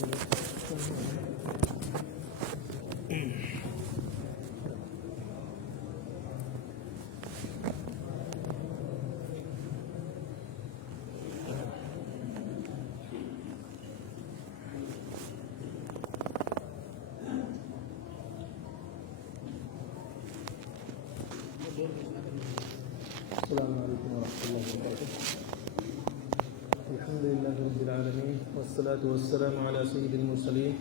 السلام علیکم ورحمۃ اللہ وبرکاتہ۔ الحمد للہ رب العالمین والصلاة والسلام علی سید المرسلین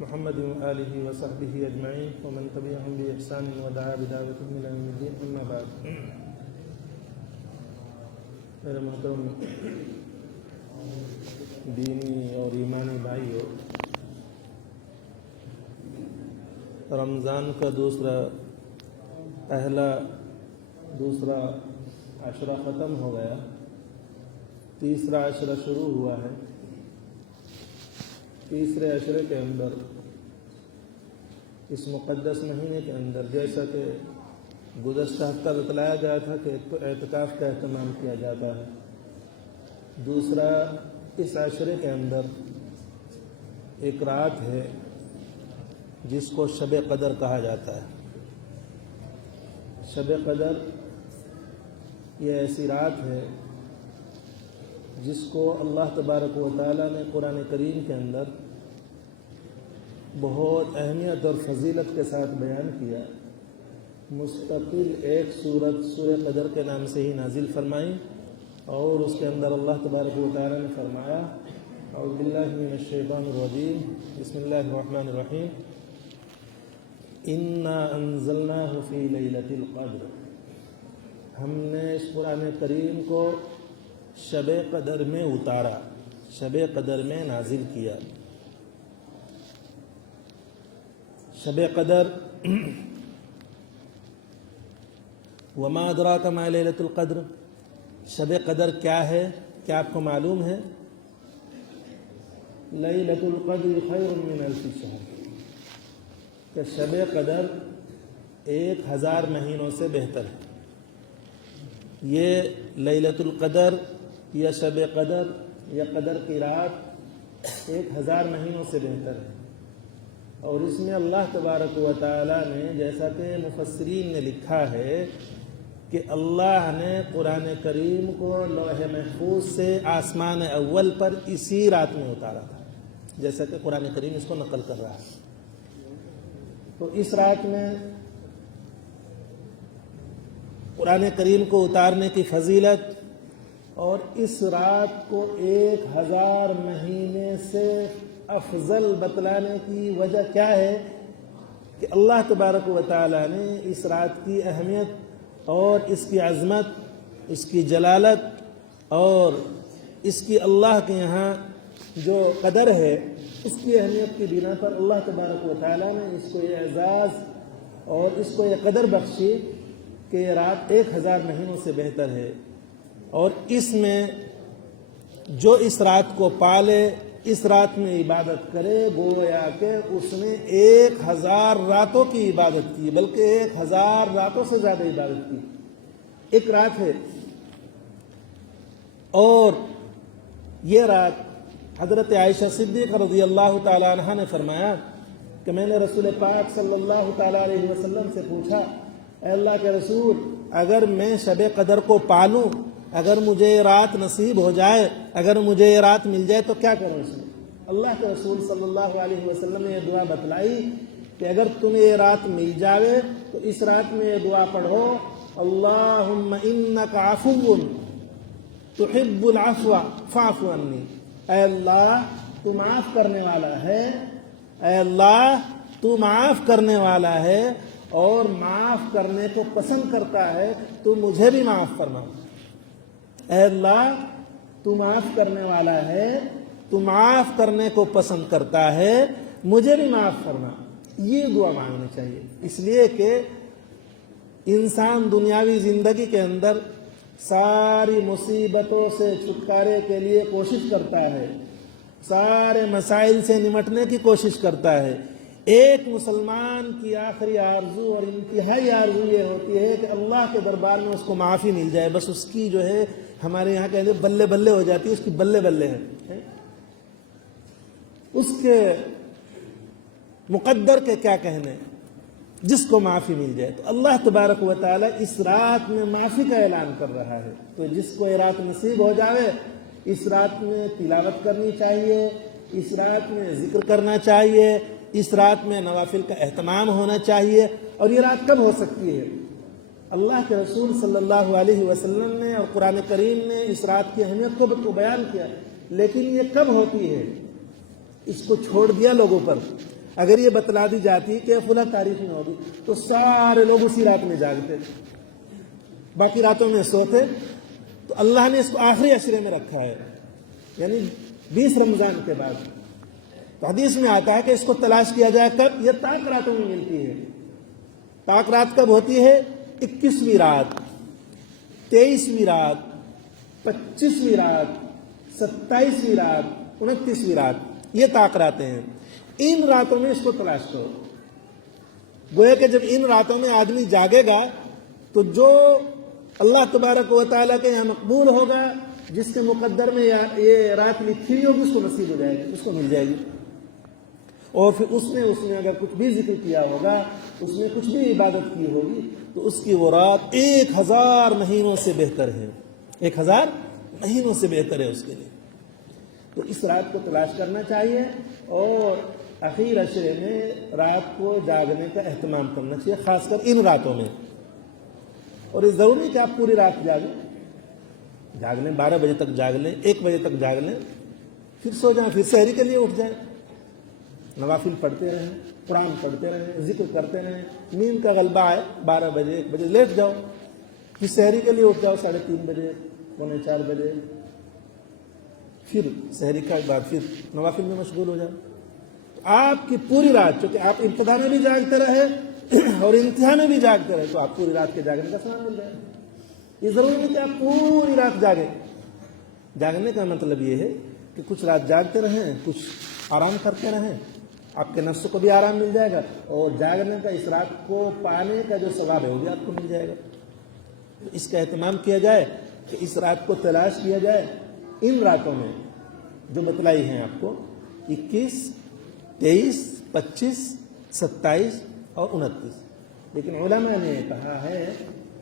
محمد وآلہ وصحبہ اجمعین ومن تبعہم بإحسان ودعا بدعوتہم الی یوم الدین، اما بعد۔ میرے محترم دینی اور ایمانی بھائیو، رمضان کا دوسرا عشرہ ختم ہو گیا، تیسرا عشرہ شروع ہوا ہے۔ تیسرے عشرے کے اندر، اس مقدس مہینے کے اندر، جیسا کہ گزشتہ ہفتہ بتلایا گیا تھا کہ اعتکاف کا اہتمام کیا جاتا ہے، دوسرا اس عشرے کے اندر ایک رات ہے جس کو شب قدر کہا جاتا ہے۔ شب قدر یہ ایسی رات ہے جس کو اللہ تبارک و تعالیٰ نے قرآن کریم کے اندر بہت اہمیت اور فضیلت کے ساتھ بیان کیا۔ مستقل ایک سورہ قدر کے نام سے ہی نازل فرمائی، اور اس کے اندر اللہ تبارک و تعالیٰ نے فرمایا: اعوذ باللہ من الشیطان الرجیم، بسم اللہ الرحمن الرحیم، انا انزلناہ فی لیلۃ القدر۔ ہم نے اس قرآن کریم کو شب قدر میں اتارا، شب قدر میں نازل کیا۔ شب قدر وما ادراک ما لیلۃ القدر، شب قدر کیا ہے؟ کیا آپ کو معلوم ہے؟ لیلۃ القدر خیر من الف شہر، کہ شب قدر 1000 مہینوں سے بہتر ہے۔ یہ لیلۃ القدر یا شب قدر یا قدر کی رات 1000 مہینوں سے بہتر ہے، اور اس میں اللہ تبارک و تعالیٰ نے، جیسا کہ مفسرین نے لکھا ہے کہ اللہ نے قرآن کریم کو لوح محفوظ سے آسمان اول پر اسی رات میں اتارا تھا، جیسا کہ قرآن کریم اس کو نقل کر رہا ہے۔ تو اس رات میں قرآن کریم کو اتارنے کی فضیلت، اور اس رات کو 1000 مہینے سے افضل بتلانے کی وجہ کیا ہے کہ اللہ تبارک و تعالیٰ نے اس رات کی اہمیت اور اس کی عظمت، اس کی جلالت اور اس کی اللہ کے یہاں جو قدر ہے، اس کی اہمیت کی بنا پر اللہ تبارک و تعالیٰ نے اس کو یہ اعزاز اور اس کو یہ قدر بخشی کہ یہ رات 1000 مہینوں سے بہتر ہے۔ اور اس میں جو اس رات کو پالے، اس رات میں عبادت کرے، گویا کہ اس نے 1000 راتوں کی عبادت کی، بلکہ 1000 راتوں سے زیادہ عبادت کی۔ ایک رات ہے، اور یہ رات حضرت عائشہ صدیقہ رضی اللہ تعالی عنہ نے فرمایا کہ میں نے رسول پاک صلی اللہ تعالی علیہ وسلم سے پوچھا: اے اللہ کے رسول، اگر میں شب قدر کو پالوں، اگر مجھے یہ رات نصیب ہو جائے، اگر مجھے یہ رات مل جائے تو کیا کروں اس میں؟ اللہ کے رسول صلی اللہ علیہ وسلم نے یہ دعا بتلائی کہ اگر تمہیں یہ رات مل جائے تو اس رات میں یہ دعا پڑھو: اللہم انک عفو تحب العفو فاعف عنی۔ اے اللہ، تو معاف کرنے والا ہے، اے اللہ تو معاف کرنے والا ہے اور معاف کرنے کو پسند کرتا ہے، تو مجھے بھی معاف فرما۔ اے اللہ، تو معاف کرنے والا ہے، تو معاف کرنے کو پسند کرتا ہے، مجھے بھی معاف فرما۔ یہ دعا مانگنی چاہیے، اس لیے کہ انسان دنیاوی زندگی کے اندر ساری مصیبتوں سے چھٹکارے کے لیے کوشش کرتا ہے، سارے مسائل سے نمٹنے کی کوشش کرتا ہے۔ ایک مسلمان کی آخری آرزو اور انتہائی آرزو یہ ہوتی ہے کہ اللہ کے دربار میں اس کو معافی مل جائے، بس اس کی جو ہے ہمارے یہاں کہتے ہیں بلے بلے ہو جاتی ہے، اس کی بلے بلے ہے۔ اس کے مقدر کے کیا کہنے، جس کو معافی مل جائے۔ تو اللہ تبارک و تعالیٰ اس رات میں معافی کا اعلان کر رہا ہے، تو جس کو یہ رات نصیب ہو جاوے، اس رات میں تلاوت کرنی چاہیے، اس رات میں ذکر کرنا چاہیے، اس رات میں نوافل کا اہتمام ہونا چاہیے۔ اور یہ رات کب ہو سکتی ہے؟ اللہ کے رسول صلی اللہ علیہ وسلم نے اور قرآن کریم نے اس رات کی اہمیت کو بیان کیا، لیکن یہ کب ہوتی ہے اس کو چھوڑ دیا لوگوں پر۔ اگر یہ بتلا دی جاتی کہ فلاں تاریخ میں ہوگی تو سارے لوگ اسی رات میں جاگتے، باقی راتوں میں سوتے۔ تو اللہ نے اس کو آخری عشرے میں رکھا ہے، یعنی 20 رمضان کے بعد۔ تو حدیث میں آتا ہے کہ اس کو تلاش کیا جائے کب؟ یہ طاق راتوں میں ملتی ہے۔ طاق رات کب ہوتی ہے؟ 21ویں رات، 23ویں رات، 25ویں رات، 27ویں رات، 29ویں رات، یہ طاق راتیں ہیں۔ ان راتوں میں اس کو تلاش کرو۔ گویا کہ جب ان راتوں میں آدمی جاگے گا تو جو اللہ تبارک و تعالیٰ کے یہاں مقبول ہوگا، جس کے مقدر میں یہ رات لکھی ہوئی ہوگی، اس کو نصیب ہو جائے گی، اس کو مل جائے گی۔ اور پھر اس نے اگر کچھ بھی ذکر کیا ہوگا، اس نے کچھ بھی عبادت کی ہوگی، تو اس کی وہ رات 1000 مہینوں سے بہتر ہے، 1000 مہینوں سے بہتر ہے اس کے لیے۔ تو اس رات کو تلاش کرنا چاہیے اور اخیر عشرے میں رات کو جاگنے کا اہتمام کرنا چاہیے، خاص کر ان راتوں میں۔ اور یہ ضروری کہ آپ پوری رات جاگ لیں، 12 بجے تک جاگ لیں، 1 بجے تک جاگ لیں، پھر سو جائیں، پھر سحری کے لیے اٹھ جائیں، نوافل پڑھتے رہیں، قرآن پڑھتے رہیں، ذکر کرتے رہیں۔ نیند کا غلبہ آئے 12 بجے 1 بجے لیٹ جاؤ، پھر سحری کے لیے اٹھ جاؤ 3:30 بجے، 3:45 بجے، پھر سحری کے بعد پھر نوافل میں مشغول ہو جاؤ۔ تو آپ کی پوری رات، چونکہ آپ ابتدا میں بھی جاگتے رہے اور انتہا میں بھی جاگتے رہے، تو آپ پوری رات کے جاگنے کا سامان مل جائے۔ یہ ضروری نہیں کہ آپ پوری رات جاگیں۔ جاگنے کا مطلب یہ ہے کہ کچھ رات جاگتے رہیں، کچھ آرام کرتے رہیں، آپ کے نفس کو بھی آرام مل جائے گا، اور جاگنے کا، اس رات کو پانے کا جو ثواب ہے وہ بھی آپ کو مل جائے گا۔ تو اس کا اہتمام کیا جائے کہ اس رات کو تلاش کیا جائے۔ ان راتوں میں جو بتلائی ہیں آپ کو، 21، 23، 25، 27 اور 29، لیکن علماء نے کہا ہے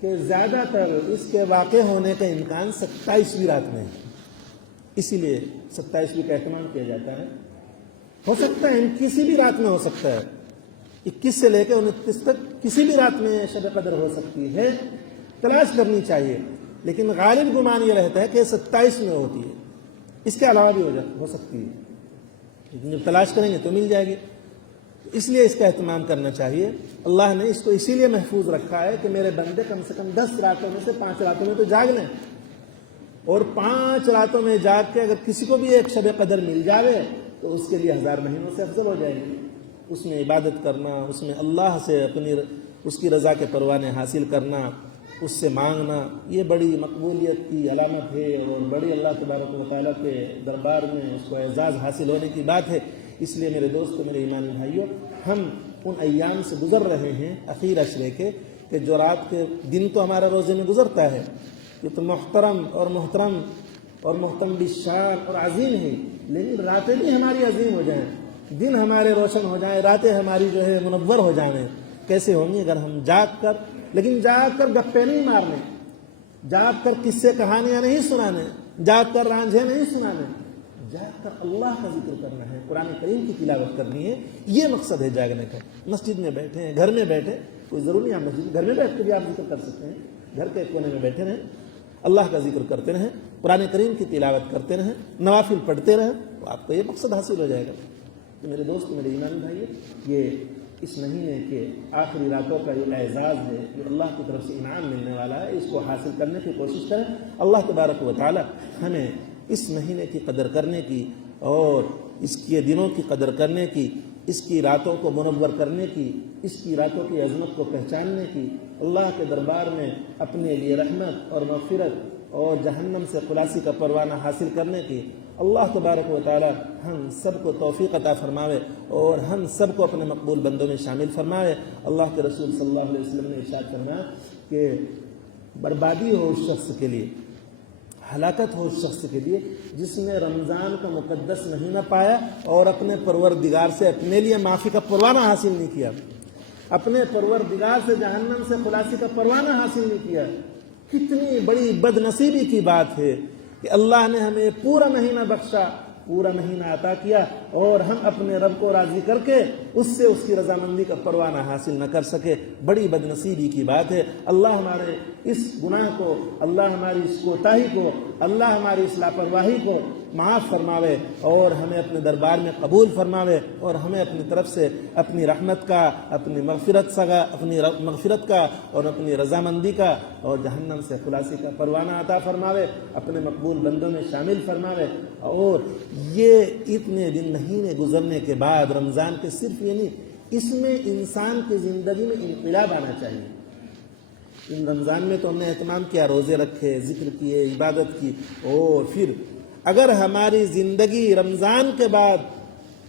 کہ زیادہ تر اس کے واقع ہونے کا امکان 27ویں رات میں ہے، اسی لیے 27ویں کا اہتمام کیا جاتا ہے۔ ہو سکتا ہے کسی بھی رات میں ہو سکتا ہے، 21 سے لے کے 29 تک کسی بھی رات میں شب قدر ہو سکتی ہے، تلاش کرنی چاہیے۔ لیکن غالب گمان یہ رہتا ہے کہ 27 میں ہوتی ہے، اس کے علاوہ بھی ہو سکتی ہے، لیکن جب تلاش کریں گے تو مل جائے گی۔ اس لیے اس کا اہتمام کرنا چاہیے۔ اللہ نے اس کو اسی لیے محفوظ رکھا ہے کہ میرے بندے کم سے کم 10 راتوں میں سے 5 راتوں میں تو جاگ لیں، اور 5 راتوں میں جاگ کے اگر کسی کو بھی ایک شب قدر مل جاوے تو اس کے لیے 1000 مہینوں سے افضل ہو جائے گی۔ اس میں عبادت کرنا، اس میں اللہ سے اس کی رضا کے پروانے حاصل کرنا، اس سے مانگنا، یہ بڑی مقبولیت کی علامت ہے اور بڑی اللہ تبارک و تعالیٰ کے دربار میں اس کو اعزاز حاصل ہونے کی بات ہے۔ اس لیے میرے دوستو، میرے ایمانی بھائیوں، ہم ان ایام سے گزر رہے ہیں اخیر عشرے کے، کہ جو رات کے دن تو ہمارا روزے میں گزرتا ہے، یہ تو محترم اور محتم بالشان اور عظیم ہے، لیکن راتیں بھی ہماری عظیم ہو جائیں، دن ہمارے روشن ہو جائیں، راتیں ہماری منور ہو جائیں۔ کیسے ہوں گی؟ اگر ہم جاگ کر گپے نہیں مارنے، جاگ کر قصے کہانیاں نہیں سنانے، جاگ کر رانجھے نہیں سنانے، جاگ کر اللہ کا ذکر کرنا ہے، قرآن کریم کی تلاوت کرنی ہے۔ یہ مقصد ہے جاگنے کا۔ مسجد میں بیٹھے، گھر میں بیٹھے، کوئی ضروری آپ مسجد، گھر میں بیٹھ کے بھی آپ ذکر کر سکتے ہیں، گھر کے کونے میں بیٹھے رہیں، اللہ کا ذکر کرتے رہیں، قرآن کریم کی تلاوت کرتے رہیں، نوافل پڑھتے رہیں، تو آپ کو یہ مقصد حاصل ہو جائے گا۔ تو میرے دوست، میرے ایمان بھائی، یہ اس مہینے کے آخری راتوں کا یہ اعزاز ہے، یہ اللہ کی طرف سے انعام ملنے والا ہے، اس کو حاصل کرنے کی کوشش کریں۔ اللہ تبارک و تعالی ہمیں اس مہینے کی قدر کرنے کی اور اس کے دنوں کی قدر کرنے کی، اس کی راتوں کو منور کرنے کی، اس کی راتوں کی عظمت کو پہچاننے کی، اللہ کے دربار میں اپنے لیے رحمت اور مغفرت اور جہنم سے خلاصی کا پروانہ حاصل کرنے کی اللہ تبارک و تعالی ہم سب کو توفیق عطا فرماوے اور ہم سب کو اپنے مقبول بندوں میں شامل فرمائے۔ اللہ کے رسول صلی اللہ علیہ وسلم نے ارشاد فرمایا کہ بربادی ہو اس شخص کے لیے، ہلاکت ہو اس شخص کے لیے جس نے رمضان کا مقدس مہینہ پایا اور اپنے پروردگار سے اپنے لیے معافی کا پروانہ حاصل نہیں کیا، اپنے پروردگار سے جہنم سے خلاصی کا پروانہ حاصل نہیں کیا۔ کتنی بڑی بد نصیبی کی بات ہے کہ اللہ نے ہمیں پورا مہینہ بخشا، پورا مہینہ عطا کیا، اور ہم اپنے رب کو راضی کر کے اس سے اس کی رضامندی کا پروانہ حاصل نہ کر سکے۔ بڑی بد نصیبی کی بات ہے۔ اللہ ہمارے اس گناہ کو، اللہ ہماری اس کوتاہی کو، اللہ ہماری اس لاپرواہی کو معاف فرماوے اور ہمیں اپنے دربار میں قبول فرماوے، اور ہمیں اپنی طرف سے اپنی رحمت کا، اپنی مغفرت کا اور اپنی رضامندی کا اور جہنم سے خلاصی کا پروانہ عطا فرماوے، اپنے مقبول بندوں میں شامل فرماوے۔ اور یہ اتنے دن مہینے گزرنے کے بعد رمضان کے صرف یہ نہیں، اس میں انسان کی زندگی میں انقلاب آنا چاہیے۔ ان رمضان میں تو ہم نے اہتمام کیا، روزے رکھے، ذکر کیے، عبادت کی، اور پھر اگر ہماری زندگی رمضان کے بعد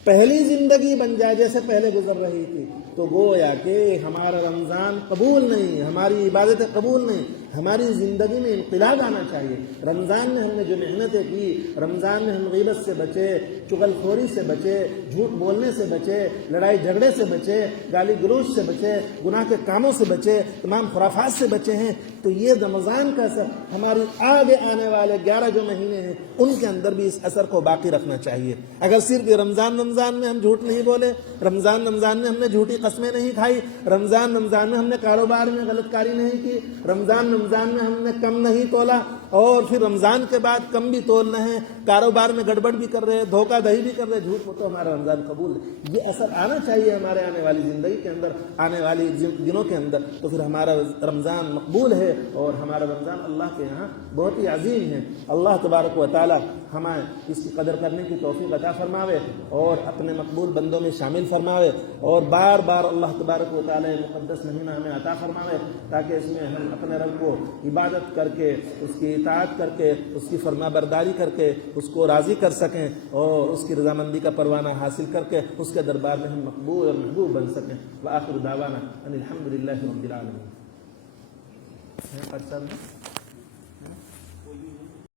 پہلی زندگی بن جائے جیسے پہلے گزر رہی تھی، تو گویا کہ ہمارا رمضان قبول نہیں، ہماری عبادتیں قبول نہیں، ہماری زندگی میں انقلاب آنا چاہیے۔ رمضان میں ہم نے جو محنتیں کی، رمضان میں ہم غیبت سے بچے، چغل خوری سے بچے، جھوٹ بولنے سے بچے، لڑائی جھگڑے سے بچے، گالی گلوچ سے بچے، گناہ کے کاموں سے بچے، تمام خرافات سے بچے ہیں، تو یہ رمضان کا اثر ہماری آگے آنے والے 11 جو مہینے ہیں ان کے اندر بھی اس اثر کو باقی رکھنا چاہیے۔ اگر صرف رمضان میں ہم جھوٹ نہیں بولے، رمضان میں ہم نے جھوٹی قسمیں نہیں کھائی، رمضان میں ہم نے کاروبار میں غلط کاری نہیں کی، رمضان میں ہم نے کم نہیں تولا، اور پھر رمضان کے بعد کم بھی تولنا ہے، کاروبار میں گڑبڑ بھی کر رہے، دھوکہ دہی بھی کر رہے، جھوٹ، وہ تو ہمارا رمضان قبول ہے۔ یہ اثر آنا چاہیے ہمارے آنے والی زندگی کے اندر، آنے والی دنوں کے اندر، تو پھر ہمارا رمضان مقبول ہے اور ہمارا رمضان اللہ کے یہاں بہت ہی عظیم ہے۔ اللہ تبارک و تعالی ہمیں اس کی قدر کرنے کی توفیق عطا فرماوے اور اپنے مقبول بندوں میں شامل فرماوے، اور بار بار اللہ تبارک و تعالی مقدس مہینہ ہمیں عطا فرماوے تاکہ اس میں ہم اپنے رب کو عبادت کر کے، اس کی اطاعت کر کے، اس کی فرما برداری کر کے اس کو راضی کر سکیں اور اس کی رضامندی کا پروانہ حاصل کر کے اس کے دربار میں ہم مقبول اور محبوب بن سکیں۔ وآخر دعوانا ان الحمد للہ رب العالمین۔